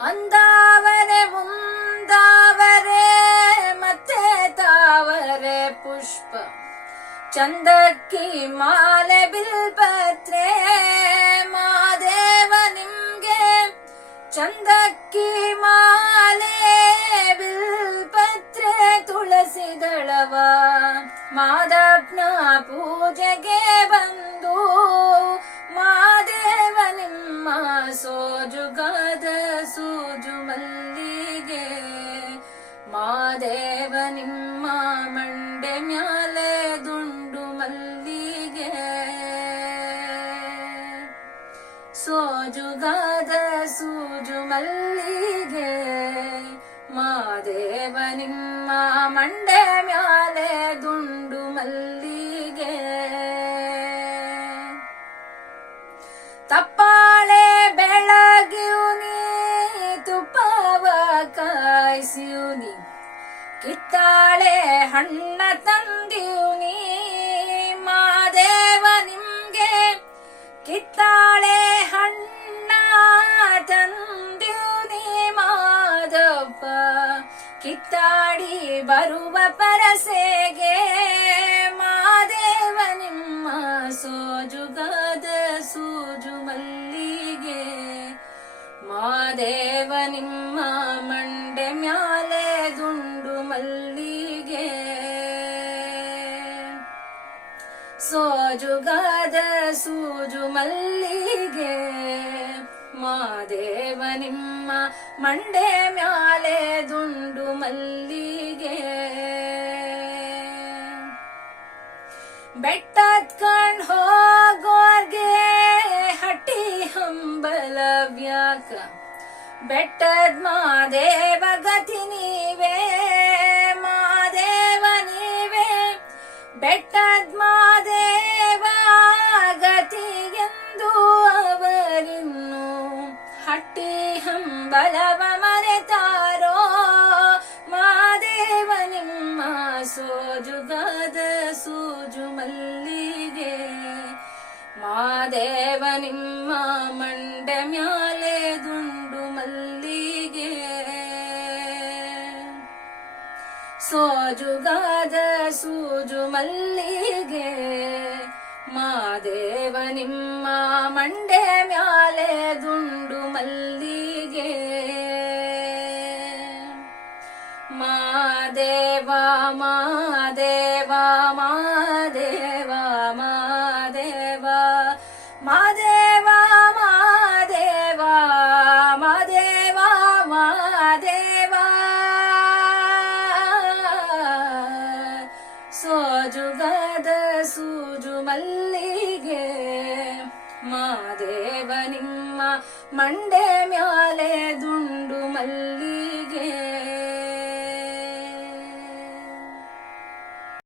ಅಂದಾವರೆ ಮುಂದಾವರೆ ಮತ್ತೆ ತಾವರೆ ಪುಷ್ಪ ಚಂದಕ್ಕಿ ಮಾಲೆ ಬಿಲ್ಪತ್ರೆ ಮಾದೇವ ನಿಮ್ಗೆ ಚಂದಕ್ಕಿ ಮಾಲೆ ಬಿಲ್ಪತ್ರೆ ತುಳಸಿ ದಳವ ಮಾದಪ್ಪನ ಪೂಜೆಗೆ ಬಂದು ಮಾದೇವ ನಿಮ್ಮ ಸೋಜುಗಾದ ಸೂಜು ಮಲ್ಲಿಗೆ ಮಾದೇವ ನಿಮ್ಮ ಮಂಡೆ ಮ್ಯಾಲೆ ದುಂಡು ಮಲ್ಲಿಗೆ ಸೋಜುಗಾದ ಸೂಜು ಮಲ್ಲಿಗೆ ಮಾದೇವ ನಿಮ್ಮ ಮಂಡೆ ಮ್ಯಾಲೆ ದುಂಡು ಮಲ್ಲಿಗೆ ತಪ್ಪಾಳೆ ಬೆಳಗಿಯುನಿ ತುಪ್ಪವ ಕಾಯಿಸಿಯುನಿ ಕಿತ್ತಾಳೆ ಹಣ್ಣ ತಂದಿಯುನಿ ಮಾದೇವ ನಿಮ್ಗೆ ಕಿತ್ತಾಳೆ ಹಣ್ಣ ತಂದಿಯುನಿ ಮಾದಪ್ಪ ಕಿತ್ತಾಡಿ ಬರುವ ಪರಸೆಗೆ ಮಾದೇವ ನಿಮ್ಮ ಸೋಜುಗಾದ ಸೂಜು ಮಲ್ಲಿಗೆ ಮಾದೇವ ನಿಮ್ಮ ಮಂಡೆ ಮ್ಯಾಲೆ ದುಂಡು ಮಲ್ಲಿಗೆ ಸೋಜುಗಾದ ಸೂಜು ಮಲ್ಲಿಗೆ ಮಾದೇವ ನಿಮ್ಮ ಮಂಡೆ ಮ್ಯಾಲೆ ದುಂಡು ಮಲ್ಲಿಗೆ ಬೆಟ್ಟದ್ ಕಣ್ ಹೋಗೋರ್ಗೆ ಹಟ್ಟಿ ಹಂಬಲವ್ಯಾಕ ಬೆಟ್ಟದ್ ಮಾದೇವ ಗತಿ ನೀವೇ ಮಾದೇವ ನೀವೇ ಬೆಟ್ಟದ್ ಮಾದೇವ ಗತಿ ಎಂದು ಅವರಿನ್ನು ಹಟ್ಟಿ ಹಂಬಲವ ಮರೆತಾರೋ ಮಾದೇವ ನಿಮ್ಮ ಸೋಜುಗಾದ ಸೂಜು ಮಲ್ಲಿಗೆ ಮಾದೇವ ನಿಮ್ಮ ಮಂಡೆ ಮ್ಯಾಲೆ ದುಂಡು ಮಲ್ಲಿಗೆ ಸೋಜುಗಾದ ಸೂಜು ಮಲ್ಲಿಗೆ ಮಾದೇವ ನಿಮ್ಮ ಮಂಡೆ ಮ್ಯಾಲೆ ದುಂಡು ಮಲ್ಲಿಗೆ ಮಾದೇವ ಮಾದೇವ ಮಾದೇವ ಮಾದೇವ ಮಾದೇವ ಮಾದೇವ ಮಾದೇವ ಮಾದೇವ ಸೋಜುಗಾದ ಸೂಜು ಮಲ್ಲಿಗೆ ಮಾದೇವ ನಿಮ್ಮ ಮಂಡೆ ಮ್ಯಾಲೆ ದುಂಡು ಮಲ್ಲಿಗೆ